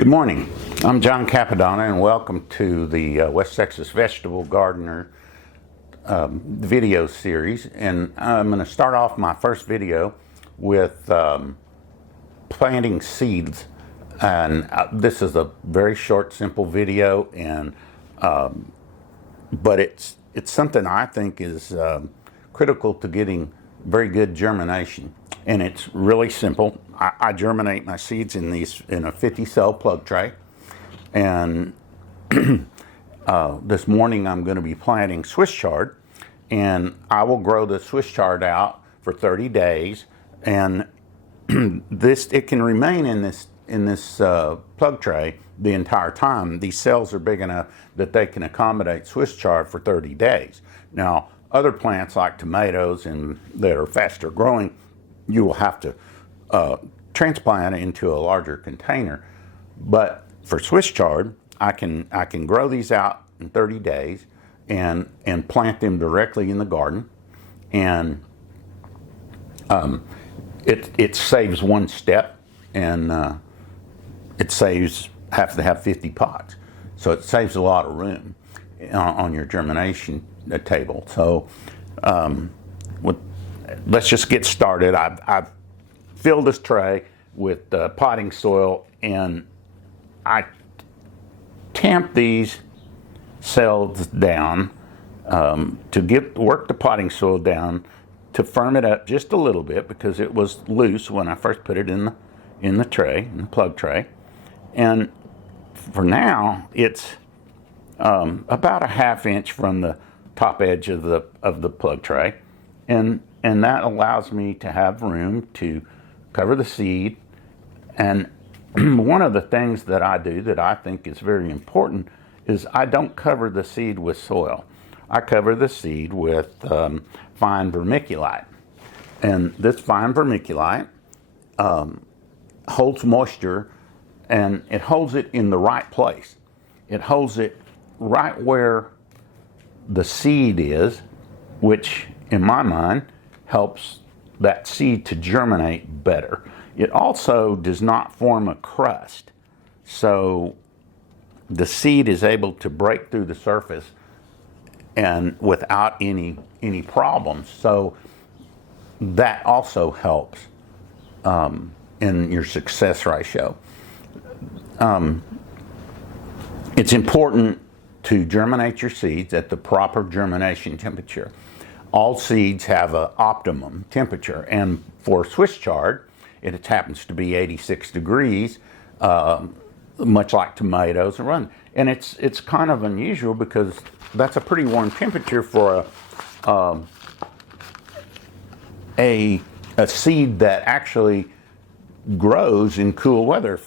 Good morning. I'm John Capadonna, and welcome to the West Texas Vegetable Gardener video series. And I'm going to start off my first video with planting seeds. And this is a very short, simple video, and but it's something I think is critical to getting very good germination. And it's really simple. I germinate my seeds in a 50 cell plug tray, and this morning I'm going to be planting Swiss chard, and I will grow the Swiss chard out for 30 days, and it can remain in this plug tray the entire time. These cells are big enough that they can accommodate Swiss chard for 30 days. Now, other plants like tomatoes that are faster growing, you will have to transplant it into a larger container. But for Swiss chard, I can grow these out in 30 days and plant them directly in the garden, and it saves one step, and it have to have 50 pots, so it saves a lot of room on your germination table. So let's just get started. I've filled this tray with potting soil, and I tamp these cells down to work the potting soil down to firm it up just a little bit, because it was loose when I first put it in the plug tray. And for now, it's about a ½ inch from the top edge of the plug tray, and that allows me to have room to cover the seed. And one of the things that I do that I think is very important is I don't cover the seed with soil. I cover the seed with fine vermiculite, and this fine vermiculite holds moisture, and it holds it in the right place. It holds it right where the seed is, which in my mind helps that seed to germinate better. It also does not form a crust, so the seed is able to break through the surface and without any problems. So that also helps in your success ratio. It's important to germinate your seeds at the proper germination temperature. All seeds have an optimum temperature, and for Swiss chard, it happens to be 86 degrees, much like tomatoes and it's kind of unusual, because that's a pretty warm temperature for a seed that actually grows in cool weather.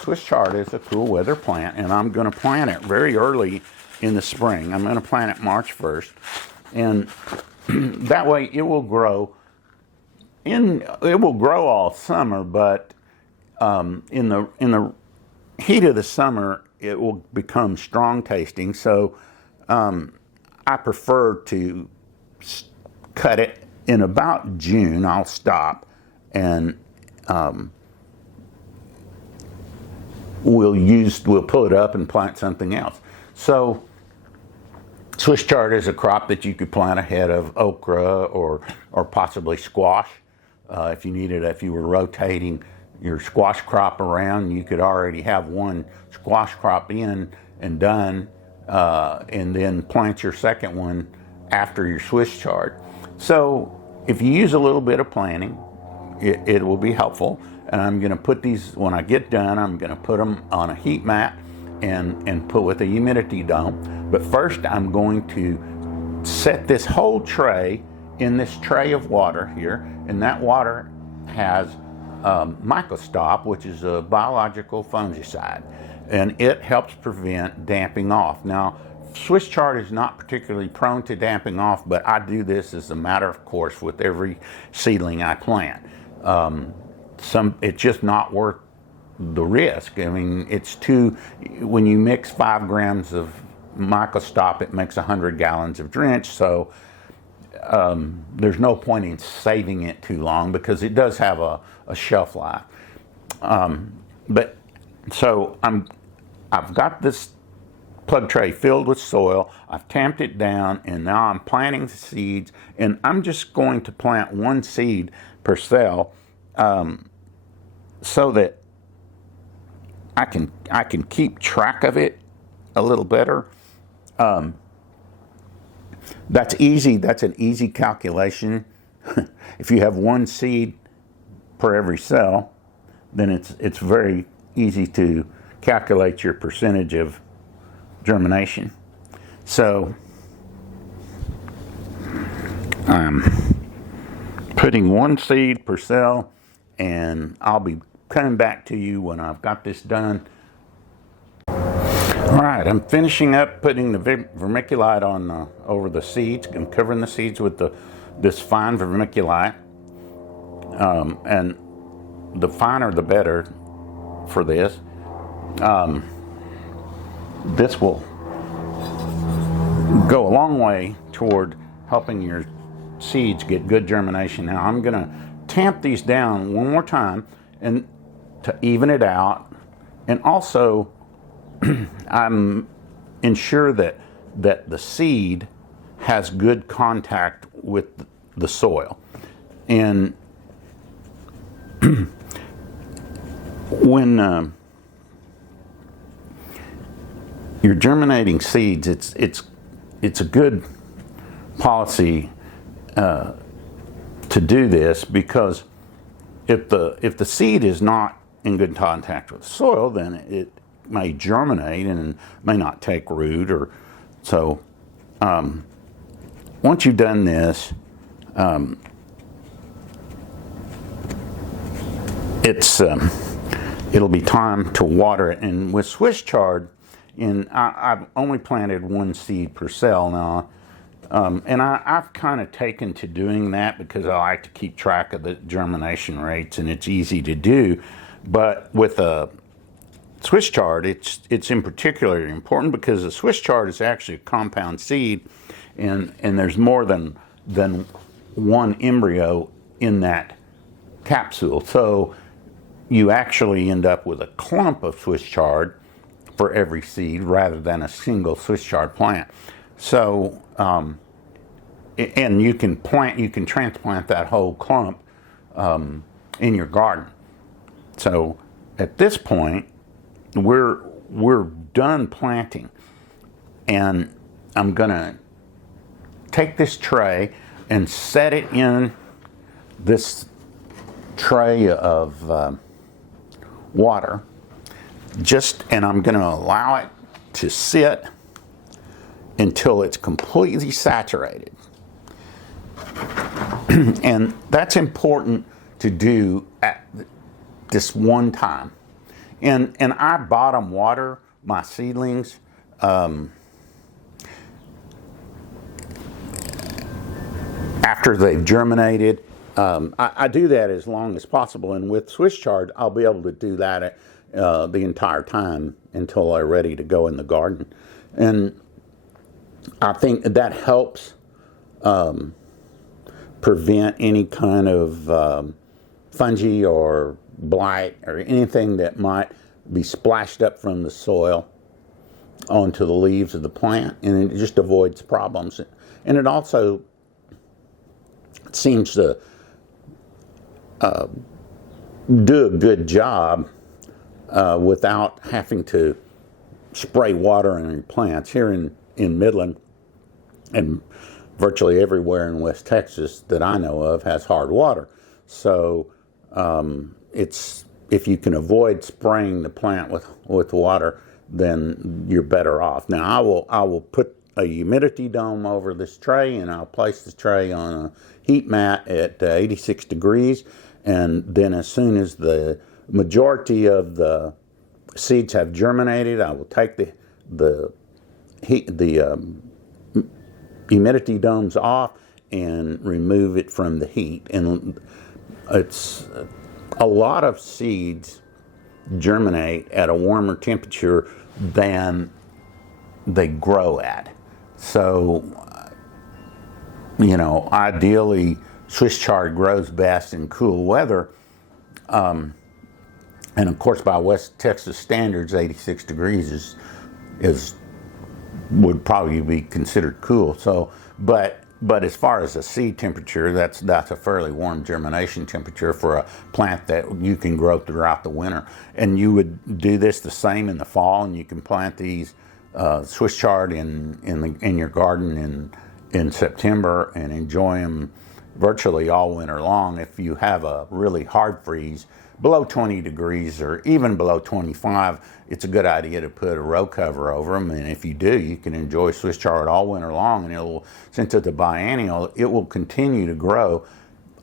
Swiss chard is a cool weather plant, and I'm going to plant it very early in the spring. I'm going to plant it March 1st, and that way it will grow all summer, but in the heat of the summer it will become strong tasting. So I prefer to cut it in about June. I'll stop, and we'll pull it up and plant something else. So Swiss chard is a crop that you could plant ahead of okra or possibly squash. If you were rotating your squash crop around, you could already have one squash crop in and done, and then plant your second one after your Swiss chard. So if you use a little bit of planting, it will be helpful. And I'm going to put these, when I get done, I'm going to put them on a heat mat and put with a humidity dome. But first I'm going to set this whole tray in this tray of water here, and that water has mycostop, which is a biological fungicide, and it helps prevent damping off. Now, Swiss chard is not particularly prone to damping off, but I do this as a matter of course with every seedling I plant. It's just not worth the risk. I mean, when you mix 5 grams of mycostop, it makes 100 gallons of drench, so there's no point in saving it too long, because it does have a shelf life. But So I've got this plug tray filled with soil. I've tamped it down, and now I'm planting the seeds. And I'm just going to plant one seed per cell, so that I can keep track of it a little better. That's easy. That's an easy calculation. If you have one seed per every cell, then it's very easy to calculate your percentage of germination. So I'm putting one seed per cell, and I'll be coming back to you when I've got this done. All right, I'm finishing up putting the vermiculite on over the seeds. I'm covering the seeds with this fine vermiculite, and the finer the better for this. This will go a long way toward helping your seeds get good germination. Now I'm going to tamp these down one more time and to even it out, and also I'm ensure that the seed has good contact with the soil. And when you're germinating seeds, it's a good policy to do this, because if the seed is not in good contact with the soil, then it may germinate and may not take root. Or so once you've done this, it'll be time to water it. And with Swiss chard, I've only planted one seed per cell now, and I've kind of taken to doing that because I like to keep track of the germination rates, and it's easy to do. But with a Swiss chard, it's in particular important because the Swiss chard is actually a compound seed, and there's more than one embryo in that capsule. So you actually end up with a clump of Swiss chard for every seed rather than a single Swiss chard plant. So, and you can transplant that whole clump in your garden. So at this point, we're done planting, and I'm gonna take this tray and set it in this tray of water, and I'm going to allow it to sit until it's completely saturated. And that's important to do at this one time. And I bottom water my seedlings after they've germinated. I do that as long as possible, and with Swiss chard, I'll be able to do that the entire time until they're ready to go in the garden. And I think that helps prevent any kind of fungi or blight or anything that might be splashed up from the soil onto the leaves of the plant, and it just avoids problems. And it also seems to do a good job without having to spray water on your plants. Here in Midland, and virtually everywhere in West Texas that I know of has hard water. So if you can avoid spraying the plant with water, then you're better off. Now I will put a humidity dome over this tray, and I'll place the tray on a heat mat at 86 degrees. And then as soon as the majority of the seeds have germinated, I will take the humidity domes off and remove it from the heat. And it's a lot of seeds germinate at a warmer temperature than they grow at. So, ideally, Swiss chard grows best in cool weather. And of course, by West Texas standards, 86 degrees is would probably be considered cool. So, but as far as the seed temperature, that's a fairly warm germination temperature for a plant that you can grow throughout the winter. And you would do this the same in the fall, and you can plant these Swiss chard in your garden in September and enjoy them virtually all winter long. If you have a really hard freeze below 20 degrees or even below 25, it's a good idea to put a row cover over them. And if you do, you can enjoy Swiss chard all winter long. And it'll, since it's a biennial, it will continue to grow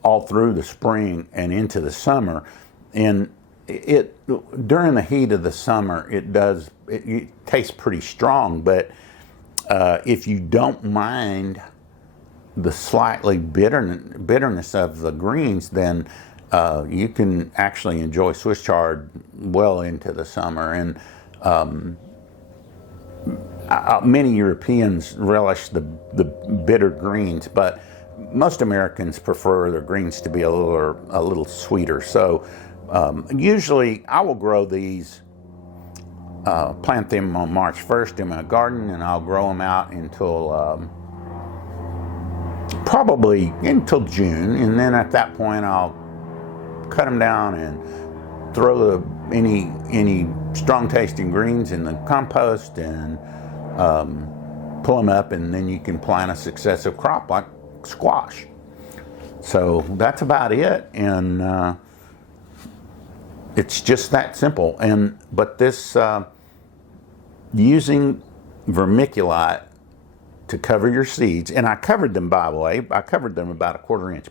all through the spring and into the summer. And it during the heat of the summer, it tastes pretty strong. But if you don't mind the slightly bitterness of the greens, then you can actually enjoy Swiss chard well into the summer. And many Europeans relish the bitter greens, but most Americans prefer their greens to be a little sweeter. So usually I will grow these, plant them on March 1st in my garden, and I'll grow them out until probably until June. And then at that point I'll cut them down and throw any strong tasting greens in the compost and pull them up, and then you can plant a successive crop like squash. So that's about it, and it's just that simple. But this using vermiculite to cover your seeds, and I covered them, by the way, I covered them about 1/4 inch,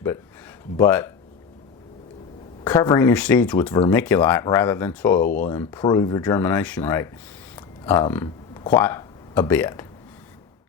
but covering your seeds with vermiculite rather than soil will improve your germination rate quite a bit.